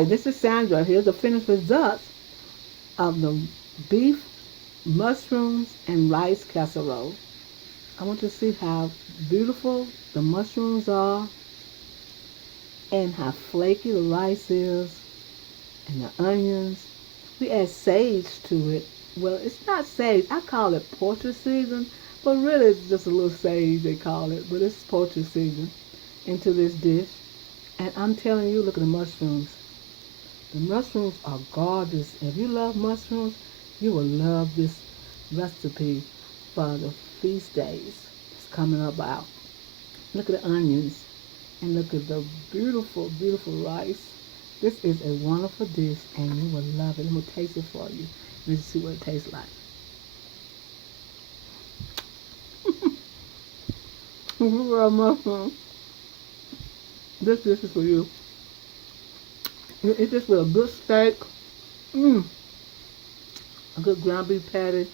Hi, this is Sandra. Here's the finished results of the beef, mushrooms, and rice casserole. I want to see how beautiful the mushrooms are and how flaky the rice is and the onions. We add sage to it. Well, it's not sage. I call it poultry season, but really it's just a little sage they call it, but it's poultry season into this dish. And I'm telling you, look at the mushrooms. The mushrooms are gorgeous. If you love mushrooms, you will love this recipe for the feast days. It's coming up out. Look at the onions and look at the beautiful, beautiful rice. This is a wonderful dish and you will love it. I'm going to taste it for you. Let's see what it tastes like. Well, mushroom. This dish is for you. You eat this with a good steak. Mmm. A good ground beef patty,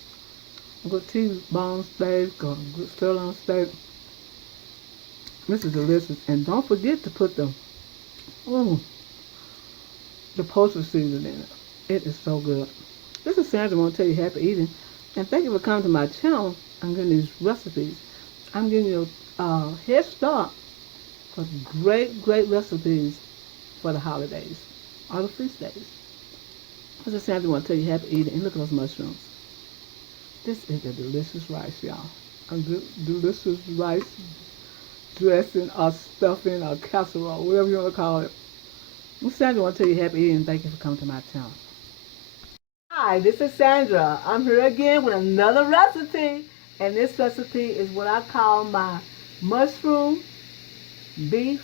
a good T-bone steak, a good sirloin steak. This is delicious. And don't forget to put mm, the poultry seasoning in it. It is so good. This is Sandra. I want to tell you happy eating. And thank you for coming to my channel. I'm getting these recipes. I'm giving you a head start for great, great recipes for the holidays or the feast days. This is Sandra. I want to tell you happy eating. And look at those mushrooms. This is a delicious rice, y'all. A good, delicious rice dressing or stuffing or casserole, whatever you want to call it. I'm Sandra. I want to tell you happy eating. Thank you for coming to my channel. Hi, this is Sandra. I'm here again with another recipe. And this recipe is what I call my mushroom, beef,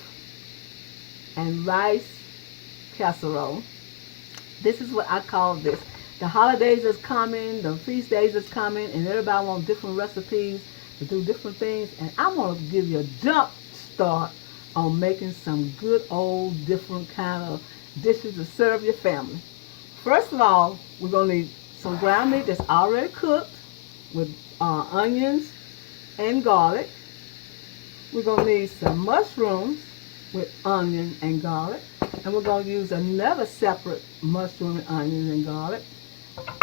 and rice casserole. This is what I call this. The holidays is coming, the feast days is coming, and everybody wants different recipes to do different things. And I want to give you a jump start on making some good old different kind of dishes to serve your family. First of all, we're going to need some ground meat that's already cooked with onions and garlic. We're going to need some mushrooms with onion and garlic. And we're going to use another separate mushroom and onions and garlic.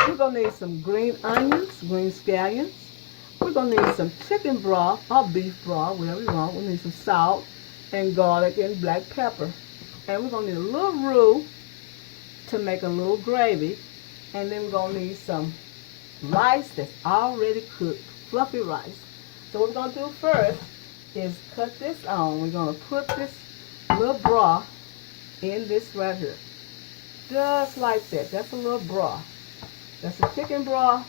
We're going to need some green onions, green scallions. We're going to need some chicken broth or beef broth, whatever you want. We need some salt and garlic and black pepper. And we're going to need a little roux to make a little gravy. And then we're going to need some rice that's already cooked, fluffy rice. So what we're going to do first is cut this on. We're going to put this little broth in this right here. Just like that. That's a little broth. That's the chicken broth.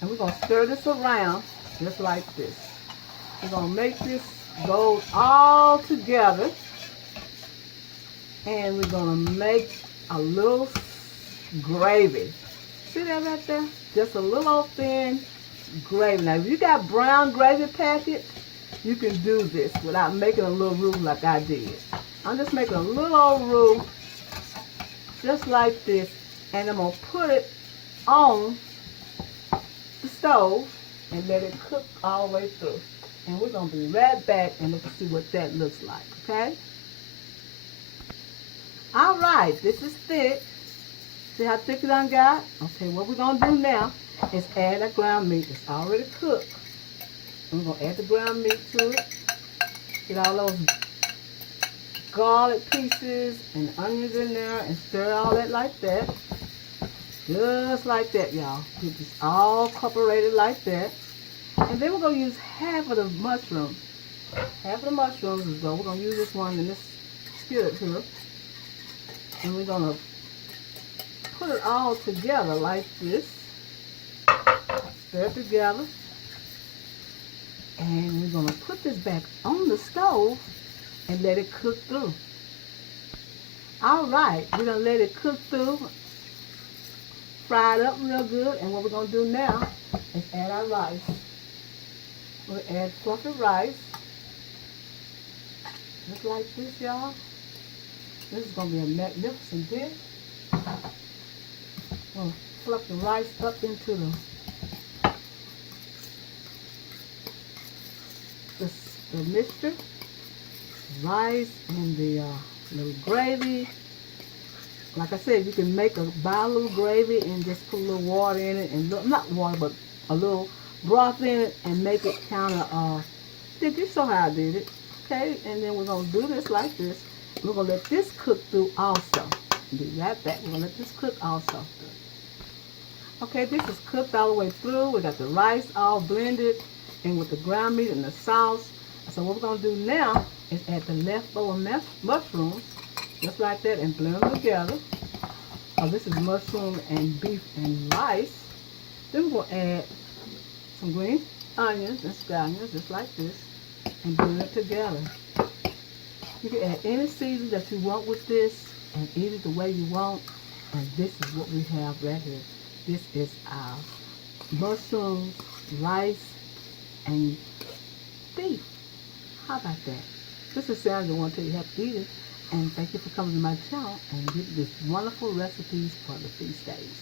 And we're going to stir this around just like this. We're going to make this go all together. And we're going to make a little gravy. See that right there? Just a little thin gravy. Now, if you got brown gravy packet, you can do this without making a little roux like I did. I'm just making a little old roux just like this. And I'm going to put it on the stove and let it cook all the way through. And we're going to be right back and look and see what that looks like, okay? All right, this is thick. See how thick it done got? Okay, what we're going to do now is add that ground meat that's already cooked. And we're going to add the ground meat to it. Get all those garlic pieces and onions in there and stir all that like that. Just like that, y'all. Get this all incorporated like that. And then we're going to use half of the mushrooms. Half of the mushrooms is going. We're going to use this one in this skillet here. And we're going to put it all together like this. Stir it together. And we're going to put this back on the stove and let it cook through. All right, we're going to let it cook through. Fry it up real good. And what we're going to do now is add our rice. We'll add fluffy rice. Just like this, y'all. This is going to be a magnificent dish. We'll fluff the rice up into the mixture. Rice and the little gravy. Like I said, you can buy a little gravy and just put a little water in it, and not water, but a little broth in it, and make it kind of thick. You saw how I did it, okay? And then we're gonna do this like this. We're gonna let this cook through also. Do that. We're gonna let this cook also. Okay, this is cooked all the way through. We got the rice all blended, and with the ground meat and the sauce. So what we're gonna do now is add the leftover mushrooms, just like that, and blend them together. This is mushroom and beef and rice. Then we're going to add some green onions and scallions, just like this, and blend it together. You can add any seasoning that you want with this and eat it the way you want. And this is what we have right here. This is our mushrooms, rice, and beef. How about that? This is Sandra. I want to tell you how to eat it. And thank you for coming to my channel and getting these wonderful recipes for the feast days.